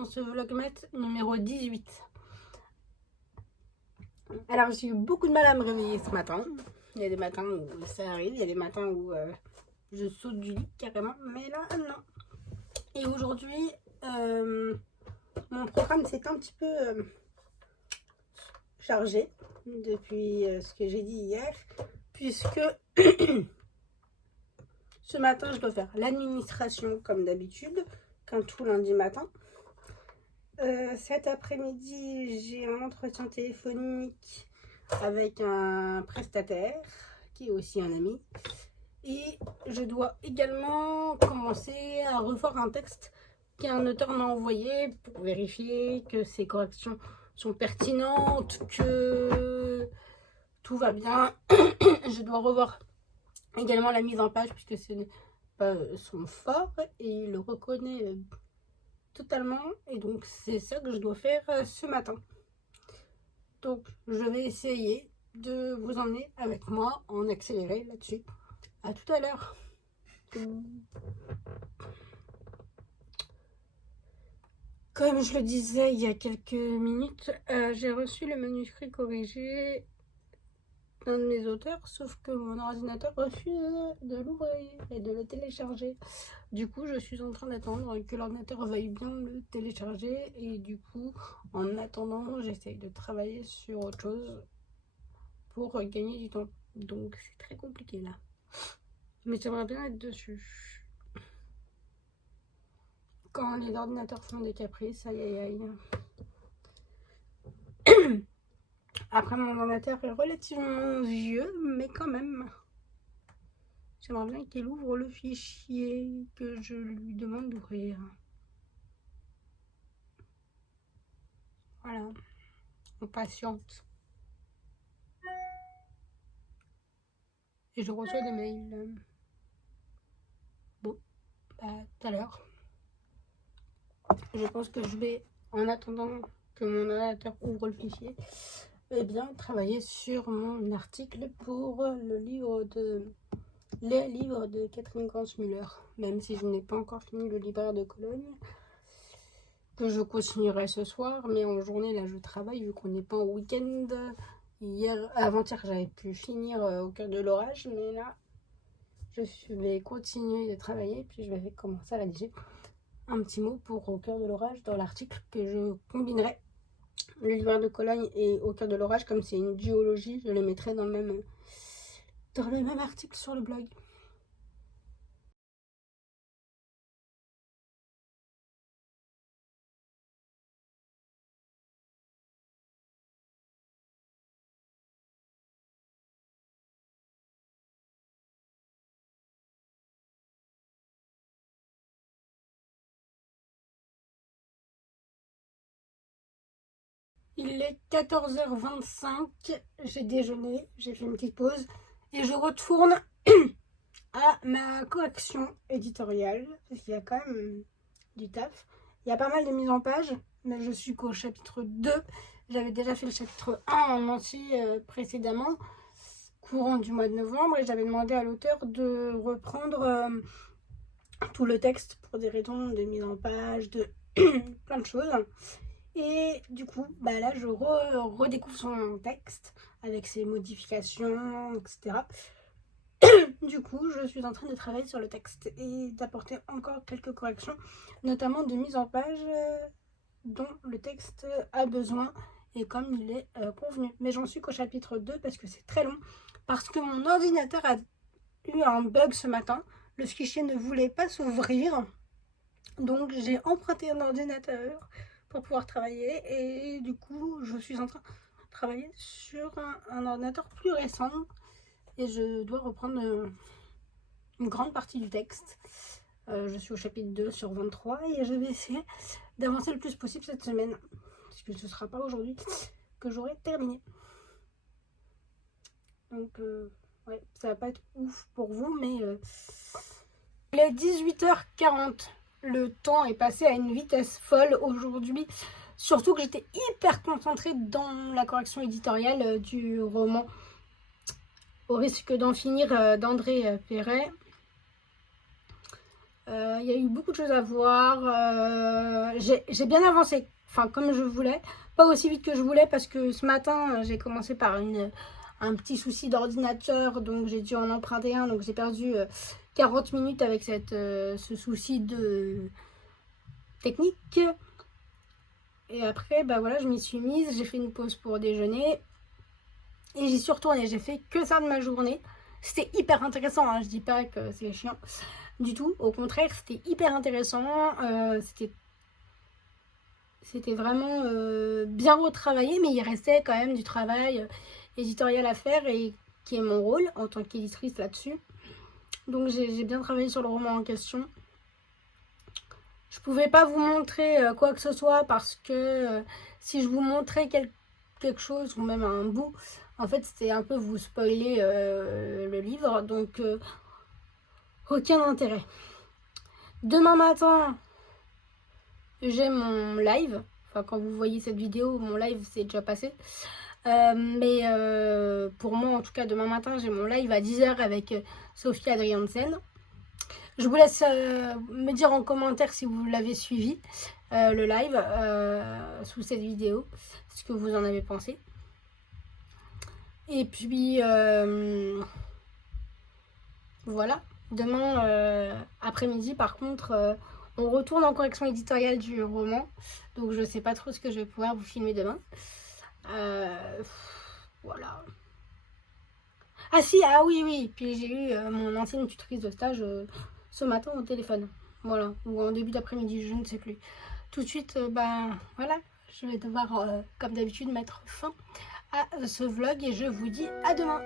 dans ce vlogmas numéro 18. Alors j'ai eu beaucoup de mal à me réveiller ce matin. Il y a des matins où ça arrive, il y a des matins où je saute du lit carrément, mais là non. Et aujourd'hui, mon programme s'est un petit peu chargé depuis ce que j'ai dit hier, puisque ce matin je dois faire l'administration comme d'habitude, comme tout lundi matin. Cet après-midi, j'ai un entretien téléphonique avec un prestataire qui est aussi un ami. Et je dois également commencer à revoir un texte qu'un auteur m'a envoyé pour vérifier que ses corrections sont pertinentes, que tout va bien. Je dois revoir également la mise en page puisque ce n'est pas son fort et il le reconnaît totalement, et donc c'est ça que je dois faire ce matin. Donc je vais essayer de vous emmener avec moi en accéléré là-dessus. À tout à l'heure. Comme je le disais il y a quelques minutes, j'ai reçu le manuscrit corrigé d'un de mes auteurs, sauf que mon ordinateur refuse de l'ouvrir et de le télécharger. Du coup, je suis en train d'attendre que l'ordinateur veuille bien le télécharger, et du coup, en attendant, j'essaye de travailler sur autre chose pour gagner du temps. Donc, c'est très compliqué là. Mais j'aimerais bien être dessus. Quand les ordinateurs font des caprices, aïe aïe aïe. Après, mon ordinateur est relativement vieux, mais quand même. J'aimerais bien qu'il ouvre le fichier que je lui demande d'ouvrir. Voilà. On patiente. Et je reçois des mails. Bon, bah, tout à l'heure. Je pense que je vais, en attendant que mon ordinateur ouvre le fichier, eh bien, travailler sur mon article pour les livres de Catherine Grans-Müller. Même si je n'ai pas encore fini le libraire de Cologne, que je continuerai ce soir, mais en journée là je travaille vu qu'on n'est pas en week-end. Avant-hier j'avais pu finir au cœur de l'orage, mais là je vais continuer de travailler, puis je vais commencer à rédiger un petit mot pour au cœur de l'orage dans l'article que je combinerai le libraire de Cologne et au cœur de l'orage. Comme c'est une duologie, je les mettrai dans le même article sur le blog. Il est 14h25, j'ai déjeuné, j'ai fait une petite pause et je retourne à ma correction éditoriale parce qu'il y a quand même du taf. Il y a pas mal de mises en page, mais je suis qu'au chapitre 2. J'avais déjà fait le chapitre 1 en entier précédemment, courant du mois de novembre, et j'avais demandé à l'auteur de reprendre tout le texte pour des raisons de mise en page, de plein de choses. Et du coup, bah là, je redécouvre son texte avec ses modifications, etc. Du coup, je suis en train de travailler sur le texte et d'apporter encore quelques corrections, notamment de mise en page dont le texte a besoin et comme il est convenu. Mais j'en suis qu'au chapitre 2 parce que c'est très long, parce que mon ordinateur a eu un bug ce matin. Le fichier ne voulait pas s'ouvrir, donc j'ai emprunté un ordinateur pour pouvoir travailler, et du coup je suis en train de travailler sur un ordinateur plus récent et je dois reprendre une grande partie du texte. Je suis au chapitre 2 sur 23 et je vais essayer d'avancer le plus possible cette semaine, puisque ce ne sera pas aujourd'hui que j'aurai terminé. Donc ouais, ça va pas être ouf pour vous, mais il est 18h40. Le temps est passé à une vitesse folle aujourd'hui. Surtout que j'étais hyper concentrée dans la correction éditoriale du roman Au risque d'en finir d'André Perret. Il y a eu beaucoup de choses à voir. J'ai bien avancé, enfin comme je voulais. Pas aussi vite que je voulais parce que ce matin, j'ai commencé par un petit souci d'ordinateur. Donc j'ai dû en emprunter un. Donc j'ai perdu 40 minutes avec ce souci de technique. Et après, bah voilà, je m'y suis mise. J'ai fait une pause pour déjeuner. Et j'y suis retournée. J'ai fait que ça de ma journée. C'était hyper intéressant, hein. Je dis pas que c'est chiant du tout. Au contraire, c'était hyper intéressant. C'était vraiment bien retravaillé, mais il restait quand même du travail éditorial à faire et qui est mon rôle en tant qu'éditrice là-dessus. Donc j'ai bien travaillé sur le roman en question. Je pouvais pas vous montrer quoi que ce soit parce que si je vous montrais quelque chose ou même un bout, en fait c'était un peu vous spoiler le livre, donc aucun intérêt. Demain matin, j'ai mon live. Enfin, quand vous voyez cette vidéo, mon live c'est déjà passé. Mais pour moi, en tout cas, demain matin, j'ai mon live à 10h avec Sophie Adriansen. Je vous laisse me dire en commentaire si vous l'avez suivi, le live, sous cette vidéo, ce que vous en avez pensé. Et puis, voilà. Demain après-midi, par contre, on retourne en correction éditoriale du roman. Donc, je sais pas trop ce que je vais pouvoir vous filmer demain. Voilà. Ah si, ah oui. Puis j'ai eu mon ancienne tutrice de stage ce matin au téléphone. Voilà. Ou en début d'après-midi, je ne sais plus. Tout de suite, voilà. Je vais devoir, comme d'habitude, mettre fin à ce vlog et je vous dis à demain.